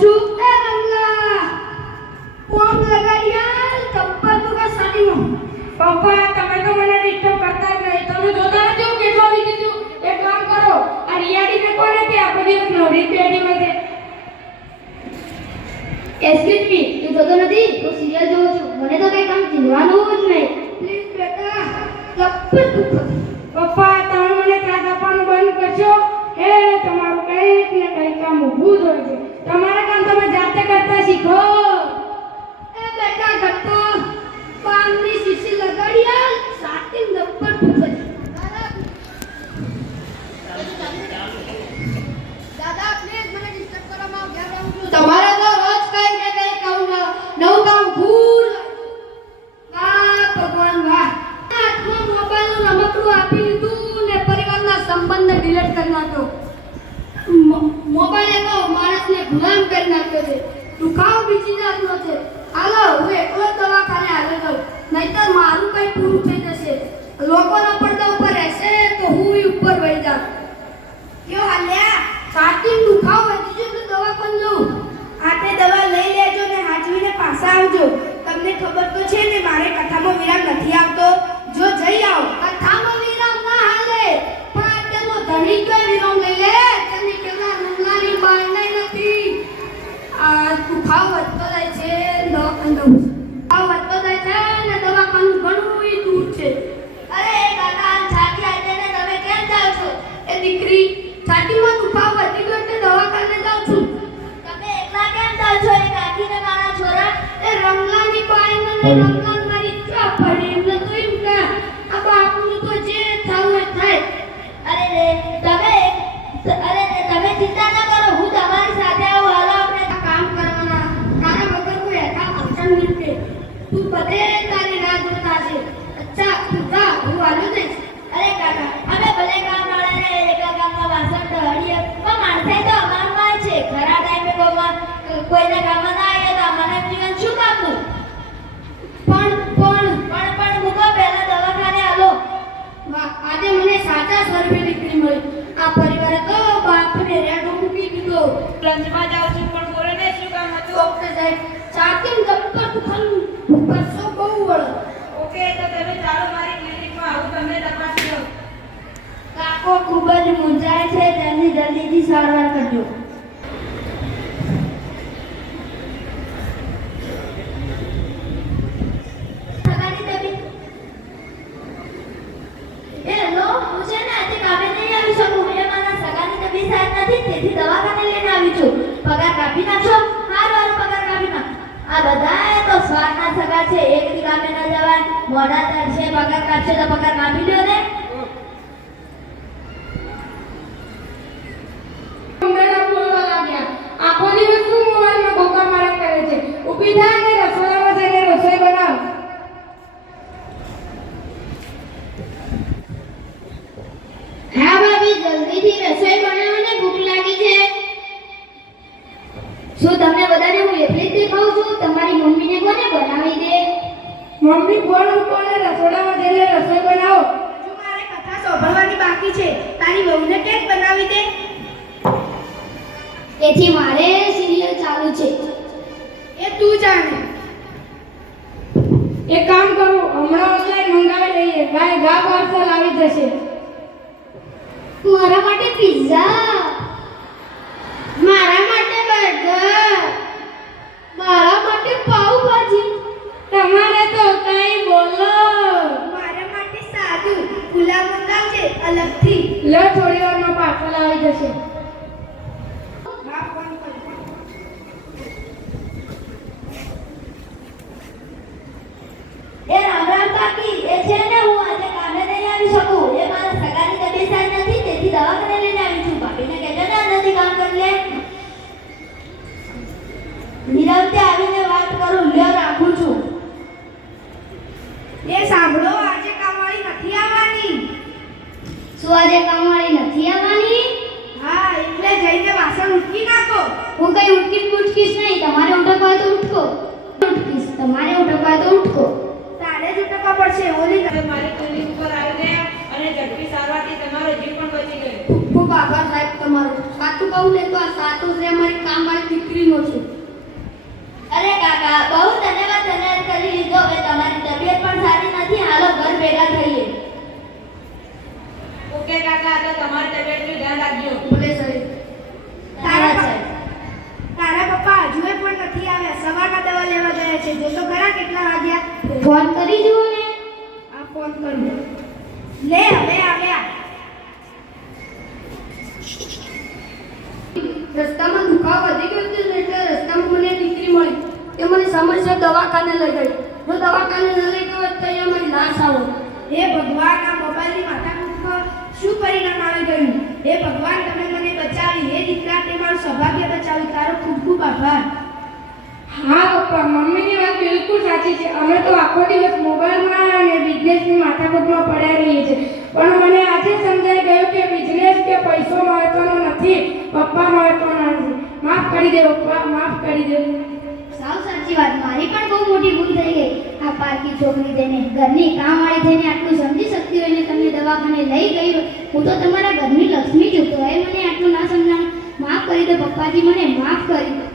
છું એ રંગલા કોમ લગાડ્યા ચપ્પલ તો કા સાડીમાં પપ્પા તમે તો મને ડિસ્ટર્બ કરતા જ નહીં. તમે જોતા નથી હું કેટલો વીતી છું. એક કામ કરો આ રિયાડીને કોને તે આખો દિવસ નવરી પેઢીમાં છે. એક્સક્યુઝ મી તું જોતો નથી હું સિરિયલ જોઉં છું મને તો કઈ કામ ચીંધવાનું જ નહીં પ્લીઝ બેટા ચપ્પલ દુખો પપ્પા તમે મને ત્રાસ આપવાનું બંધ કરશો. હે તમારું કંઈક ને કંઈક કામ ઊભું જ હોય છે. તમારા કામ તમે જાતે કરતા શીખો. એ બેટા ગટ્ટો પાનની શીશી લગાડ્યા સાટી ચપ્પલ દુખો દાદા પ્લીઝ મને ડિસ્ટર્બ કરવામાં ઘેર આવું છું તમારે તો રોજ કઈ ને કઈ કામ નવું કામ ભૂલ વાહ ભગવાન વાહ હાથમાં મોબાઈલનું રમકડું આપી લીધું ને પરિવારના સંબંધને ડિલીટ કરી નાખ્યો મોબાઈલે તો માણસને ગુલામ કરી નાખ્યો છે દુખાવો બીજી જાતનો છે હાલો હું એકલો જ દવાખાને આવ્યો છું નહીતર મારું કંઈ પૂરું થઈ જશે લોકોના પડદા ઉપર રહેશે તો હું ઉપર વહી જાઉં કયો હાલ્યા છાતીનો દુખાવો વધી ગયો તો દવા કોણ લઉં આટે દવા લઈ લેજો ને હાચવીને પાછા આવજો તમને ખબર તો છે ને મારે કથામાં વિરામ નથી આવતો જો જઈ આવો કથામાં વિરામ ના હાલે પણ આટેનો ધણી કઈ વિરામ લઈ લે તને કેવા નંગલાની બારણે નથી આ દુખાવો વધતો જાય છે દવાખાનું વધતો જાય છે ને દવાખાનું ઘણું દૂર છે અરે કાકા છાતી આટે ને તમે કેમ જાઓ છો એ દીકરી છાતીમાં દુખાવો વધી ગયો એટલે દવાખાને જાઉં છું તમે એકલા કેમ જાઓ છો એ કાકીને મારા છોરા એ રંગલાની બાઈને ને રંગલાન મારી ઈચ્છા પડી એમને તો એમ કે આ બાપુનું તો જે થાવું એ થાય અરે રે તમે ચિંતા ના કરો હું તમારી સાથે આવું હાલો આપણે કામ કરવાના તારા વગર કોઈ એકા અડચણ મિલતે તું બધે તારી રાહ જોતા છે અચ્છા તું જા હું હાલો જઈશ અરે કાકા અમે ભલે કામ વાળાને એકા કામમાં વાસણ ઢળીએ પણ માણસે તો અમારમાં છે ખરા ટાઈમે કોઈને કામમાં ના આવે તો મને જીવન શું કામનું પણ મૂકો પહેલા દવાખાને હાલો આજે મને સાચા સ્વરૂપે દીકરી મળી આ પરિવારે તો બાપને રેડો મૂકી દીધો લંચમાં જાઉં છું પણ બોલે ને શું કામ હતું. ઓકે સાહેબ છાતીમ દફતર દુખાનું કરશો બહુ વળ ઓકે તો તમે ચાલો મારી ક્લિનિકમાં આવું તમને તપાસી લઉં. કાકો ખૂબ જ મૂંઝાય છે તેની જલ્દીથી સારવાર કરજો તેથી દવાખાને લઈને આવી છું પગાર કાપી નાખશો હારું પગાર કાપી નાખ આ બધાએ તો સ્વારના સગા છે એક દી કામે ન જવાય મોઢા તરશે પગાર કાપશે તો પગાર કાપી લ્યો ને આખો દિવસ શું મોબાઈલમાં ભોકા મારા કરે છે. ઊભી થાય ને રસોડામાં જઈને રસોઈ બનાવ. હા ભાભી જલ્દીથી રસોઈ બનાવો ને ભૂખ લાગી છે શું તમને બધાને હું એકલી જ દેખાઉં છું તમારી મમ્મીને કોને બનાવી દે મમ્મી ફોન ઉપાડે રસોડામાં જઈને રસોઈ બનાવો. હજુ મારે કથા સાંભળવાની બાકી છે તારી વહુને કેમ બનાવી દે એથી મારે સિરિયલ ચાલુ છે એ તું જાણે એક કામ કરું હમણાં ઓનલાઈન મંગાવી લઈએ ગા પાર્સલ આવી જશે. મારા માટે પિઝા મારા માટે બર્ગર મારા માટે પાવભાજી તમારે તો કઈ બોલો. મારા માટે સાદું ગુલાબ મંગાવજે અલગથી લો થોડી વારમાં પાર્સલ આવી જશે. એ રામ કાકી એ છે ને હું આજે કામે નહીં આવી શકું એ મારા સગાની તબિયત સારી નથી તેથી દવાખાને લઈને આવી છું ભાભીને કહેજો ને અંદરથી કામ કરી લે નિરંતે આવીને વાત કરું લ્યો રાખું છું એ સાંભળો આજે કામવાળી નથી આવવાની શું આજે કામવાળી નથી આવવાની હા એટલે જઈને વાસણ ઉટકી નાખો હું કઈ ઉટકીશ નહીં તમારે ઉટકવા તો ઉટકો ઉટકીશ તમારે ઉટકવા તો ઉટકો તારે જ ઉટકવા પડશે ઓલી મારી ક્લિનિક ઉપર આવીને અને ઝડપી સારવારથી તમારો જીવ પણ બચી ગયો. ખૂબ આભાર સાહેબ તમારો સાચું કહું કહું ને તો આ સાતો છે અમારી કામવાળી દીકરીનો છે. અરે કાકા બહુ ધન્યવાદ કરી લીધો. હવે તમારી તબિયત પણ સારી નથી. હાલો ઘર ભેગા થઈએ. ઓકે કાકા, તો તમારી તબિયતનું ધ્યાન રાખજો. બોલે સાહેબ. તારા સાહેબ. તારા પપ્પા હજુ પણ નથી આવ્યા. સવારના દવા લેવા ગયા છે. જો તો ખરા કેટલા વાગ્યા? ફોન કરી જુઓ ને. આ ફોન કરું. લે હવે આવ્યા. રસ્તામાં દુખાવો વધી ગયો છે ને એટલે રસ્તામાં મને દીકરી મળી. એ મને સમયસર દવાખાને લઈ ગઈ. જો દવાખાને ન લઈ ગયો હોત તો અહીંયા મારી લાશ આવો. હે ભગવાન, આ મોબાઈલની માથાકૂટમાં શું પરિણામ આવી ગયું? હે ભગવાન, તમે મને બચાવી. હે દીકરા, તે મારું સૌભાગ્ય બચાવ્યું. તારો ખૂબ ખૂબ આભાર. હા પપ્પા, મમ્મીની વાત બિલકુલ સાચી છે. અમે તો આખો દિવસ મોબાઈલમાં અને બિઝનેસની માથાકૂટમાં પડ્યા રહીએ છીએ. પણ મને આજે સમજાઈ ગયું કે બિઝનેસ કે પૈસો મહત્વનો નથી, પપ્પા મહત્વના છે. માફ કરી દે પપ્પા, માફ કરી દે. સાવ સાચી વાત. મારી પણ બહુ મોટી ભૂલ થઈ ગઈ. આ પારકી છોકરી થઈને, ઘરની કામવાળી થઈને આટલું સમજી શકતી હોય ને તમને દવાખાને લઈ ગઈ હોય. હું તો તમારા ઘરની લક્ષ્મી છું. તો એ મને આટલું ના સમજાણ. માફ કરી દો પપ્પાજી, મને માફ કરી દો.